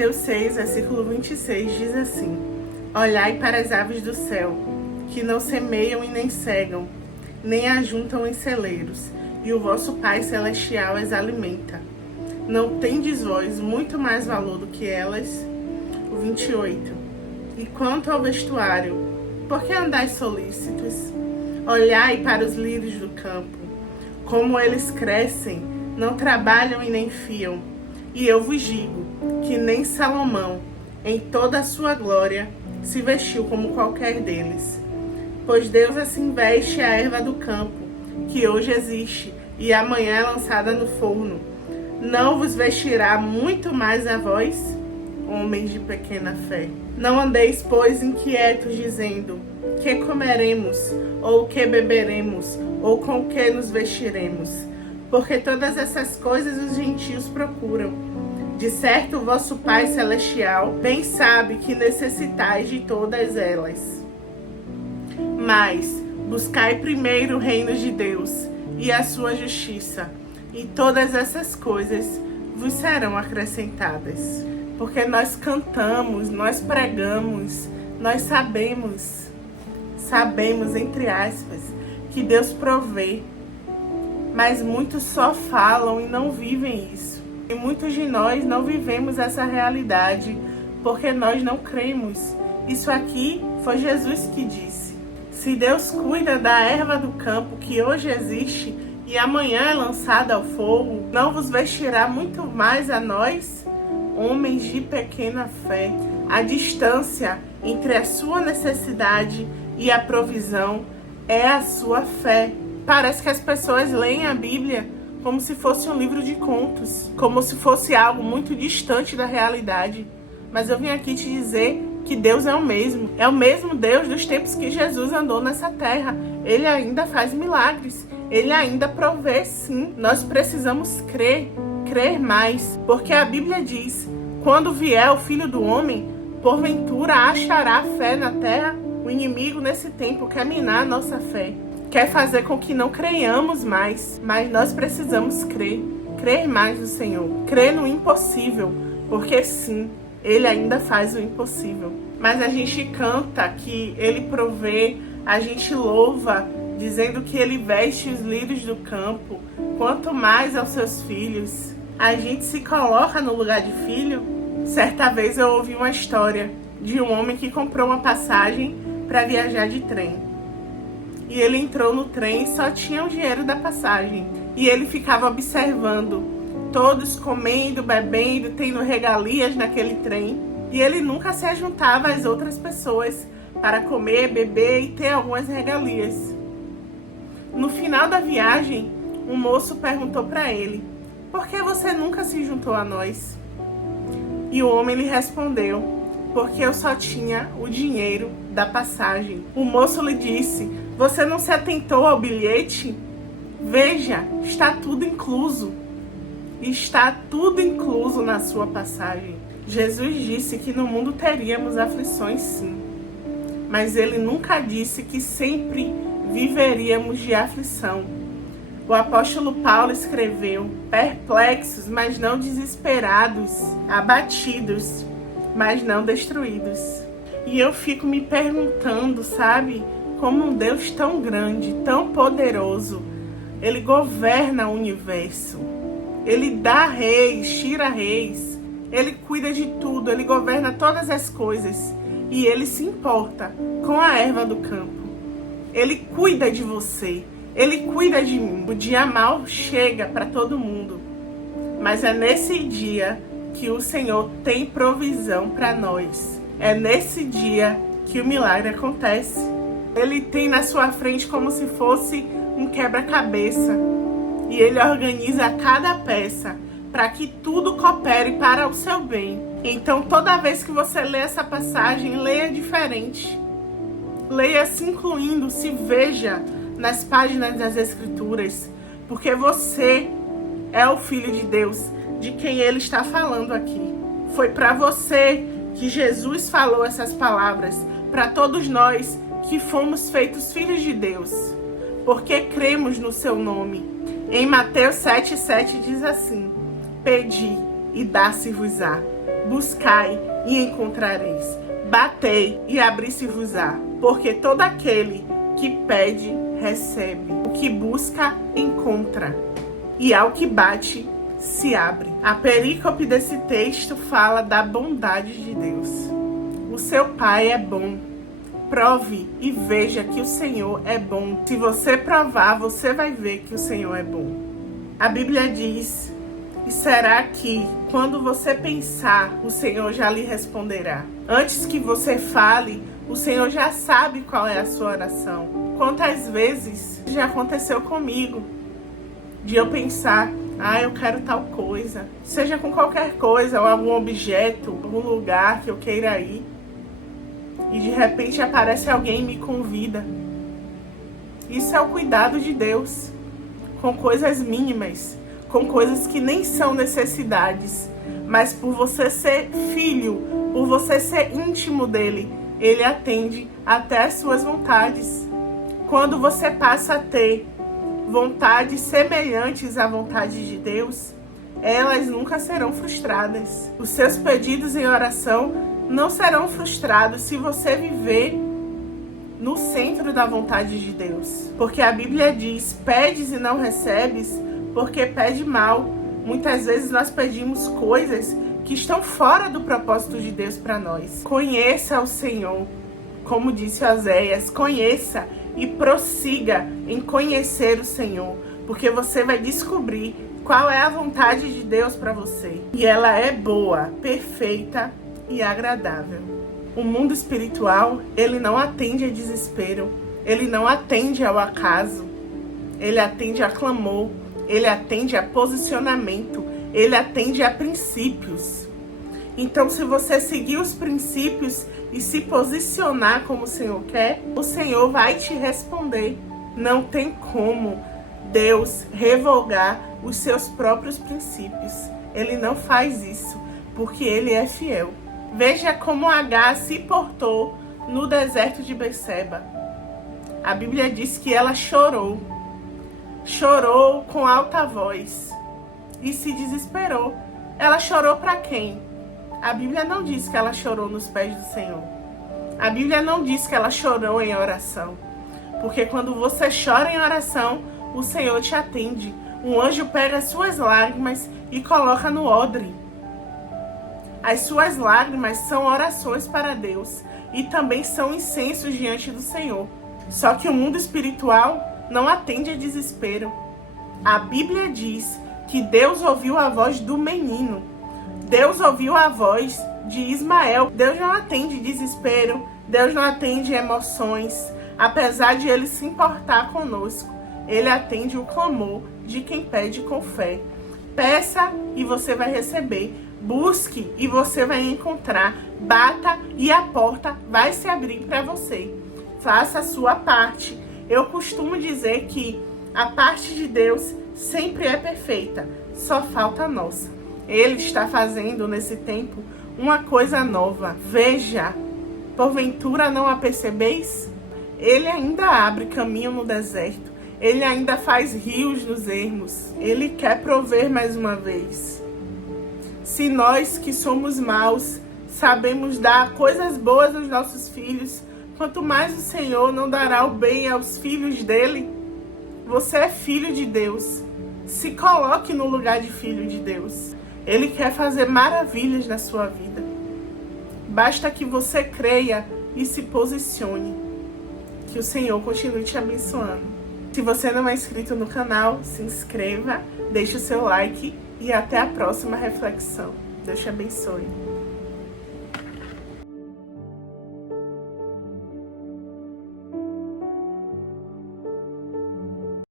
Mateus 6, versículo 26, diz assim: Olhai para as aves do céu, que não semeiam e nem cegam, nem ajuntam em celeiros, e o vosso Pai Celestial as alimenta. Não tendes vós muito mais valor do que elas? O 28. E quanto ao vestuário, por que andais solícitos? Olhai para os lírios do campo, como eles crescem, não trabalham e nem fiam. E eu vos digo que nem Salomão, em toda a sua glória, se vestiu como qualquer deles. Pois Deus assim veste a erva do campo, que hoje existe, e amanhã é lançada no forno. Não vos vestirá muito mais a vós, homens de pequena fé? Não andeis, pois, inquietos, dizendo: que comeremos, ou que beberemos, ou com que nos vestiremos? Porque todas essas coisas os gentios procuram. De certo, o vosso Pai Celestial bem sabe que necessitais de todas elas. Mas buscai primeiro o reino de Deus e a sua justiça, e todas essas coisas vos serão acrescentadas. Porque nós cantamos, nós pregamos, nós sabemos, entre aspas, que Deus provê. Mas muitos só falam e não vivem isso. E muitos de nós não vivemos essa realidade porque nós não cremos. Isso aqui foi Jesus que disse. Se Deus cuida da erva do campo que hoje existe e amanhã é lançada ao fogo, não vos vestirá muito mais a nós, homens de pequena fé? A distância entre a sua necessidade e a provisão é a sua fé. Parece que as pessoas leem a Bíblia como se fosse um livro de contos, como se fosse algo muito distante da realidade. Mas eu vim aqui te dizer que Deus é o mesmo Deus dos tempos que Jesus andou nessa terra. Ele ainda faz milagres, ele ainda provê, sim. Nós precisamos crer mais, porque a Bíblia diz: quando vier o Filho do Homem, porventura achará fé na terra? O inimigo nesse tempo quer minar a nossa fé, quer fazer com que não creiamos mais, mas nós precisamos crer mais no Senhor, crer no impossível, porque sim, Ele ainda faz o impossível. Mas a gente canta que Ele provê, a gente louva, dizendo que Ele veste os lírios do campo, quanto mais aos seus filhos. A gente se coloca no lugar de filho. Certa vez eu ouvi uma história de um homem que comprou uma passagem para viajar de trem. E ele entrou no trem e só tinha o dinheiro da passagem. E ele ficava observando todos comendo, bebendo, tendo regalias naquele trem. E ele nunca se juntava às outras pessoas para comer, beber e ter algumas regalias. No final da viagem, um moço perguntou para ele: por que você nunca se juntou a nós? E o homem lhe respondeu: porque eu só tinha o dinheiro da passagem. O moço lhe disse: você não se atentou ao bilhete? Veja, está tudo incluso. Está tudo incluso na sua passagem. Jesus disse que no mundo teríamos aflições, sim. Mas ele nunca disse que sempre viveríamos de aflição. O apóstolo Paulo escreveu: perplexos, mas não desesperados, abatidos, mas não destruídos. E eu fico me perguntando, sabe, como um Deus tão grande, tão poderoso, Ele governa o universo. Ele dá reis, tira reis, Ele cuida de tudo, Ele governa todas as coisas. E Ele se importa com a erva do campo. Ele cuida de você, Ele cuida de mim. O dia mau chega para todo mundo, mas é nesse dia que o Senhor tem provisão para nós. É nesse dia que o milagre acontece. Ele tem na sua frente como se fosse um quebra-cabeça. E Ele organiza cada peça para que tudo coopere para o seu bem. Então, toda vez que você lê essa passagem, leia diferente. Leia se incluindo, se veja nas páginas das Escrituras. Porque você é o Filho de Deus, de quem Ele está falando aqui. Foi para você que Jesus falou essas palavras, para todos nós que fomos feitos filhos de Deus, porque cremos no seu nome. Em Mateus 7,7 diz assim: pedi e dá-se-vos-á, buscai e encontrareis, batei e abri-se-vos-á, porque todo aquele que pede, recebe, o que busca, encontra, e ao que bate, se abre. A perícope desse texto fala da bondade de Deus. O seu Pai é bom. Prove e veja que o Senhor é bom. Se você provar, você vai ver que o Senhor é bom. A Bíblia diz: e será que, quando você pensar, o Senhor já lhe responderá? Antes que você fale, o Senhor já sabe qual é a sua oração. Quantas vezes já aconteceu comigo de eu pensar: eu quero tal coisa, seja com qualquer coisa, ou algum objeto, algum lugar que eu queira ir, e de repente aparece alguém e me convida. Isso é o cuidado de Deus, com coisas mínimas, com coisas que nem são necessidades, mas por você ser filho, por você ser íntimo dele, ele atende até as suas vontades. Quando você passa a ter vontades semelhantes à vontade de Deus, elas nunca serão frustradas. Os seus pedidos em oração não serão frustrados se você viver no centro da vontade de Deus. Porque a Bíblia diz: pedes e não recebes, porque pede mal. Muitas vezes nós pedimos coisas que estão fora do propósito de Deus para nós. Conheça o Senhor, como disse Oséias, conheça e prossiga em conhecer o Senhor, porque você vai descobrir qual é a vontade de Deus para você. E ela é boa, perfeita e agradável. O mundo espiritual, ele não atende a desespero, ele não atende ao acaso, ele atende a clamor, ele atende a posicionamento, ele atende a princípios. Então, se você seguir os princípios e se posicionar como o Senhor quer, o Senhor vai te responder. Não tem como Deus revogar os seus próprios princípios. Ele não faz isso, porque ele é fiel. Veja como Agar se portou no deserto de Berseba. A Bíblia diz que ela chorou com alta voz e se desesperou. Ela chorou para quem? A Bíblia não diz que ela chorou nos pés do Senhor. A Bíblia não diz que ela chorou em oração. Porque quando você chora em oração, o Senhor te atende. Um anjo pega as suas lágrimas e coloca no odre. As suas lágrimas são orações para Deus e também são incensos diante do Senhor. Só que o mundo espiritual não atende a desespero. A Bíblia diz que Deus ouviu a voz do menino. Deus ouviu a voz de Ismael. Deus não atende desespero, Deus não atende emoções. Apesar de ele se importar conosco, ele atende o clamor de quem pede com fé. Peça e você vai receber. Busque e você vai encontrar. Bata e a porta vai se abrir para você. Faça a sua parte. Eu costumo dizer que a parte de Deus sempre é perfeita, só falta a nossa. Ele está fazendo nesse tempo uma coisa nova. Veja, porventura não a percebeis? Ele ainda abre caminho no deserto. Ele ainda faz rios nos ermos. Ele quer prover mais uma vez. Se nós que somos maus sabemos dar coisas boas aos nossos filhos, quanto mais o Senhor não dará o bem aos filhos dele. Você é filho de Deus. Se coloque no lugar de filho de Deus. Ele quer fazer maravilhas na sua vida. Basta que você creia e se posicione. Que o Senhor continue te abençoando. Se você não é inscrito no canal, se inscreva, deixe o seu like e até a próxima reflexão. Deus te abençoe.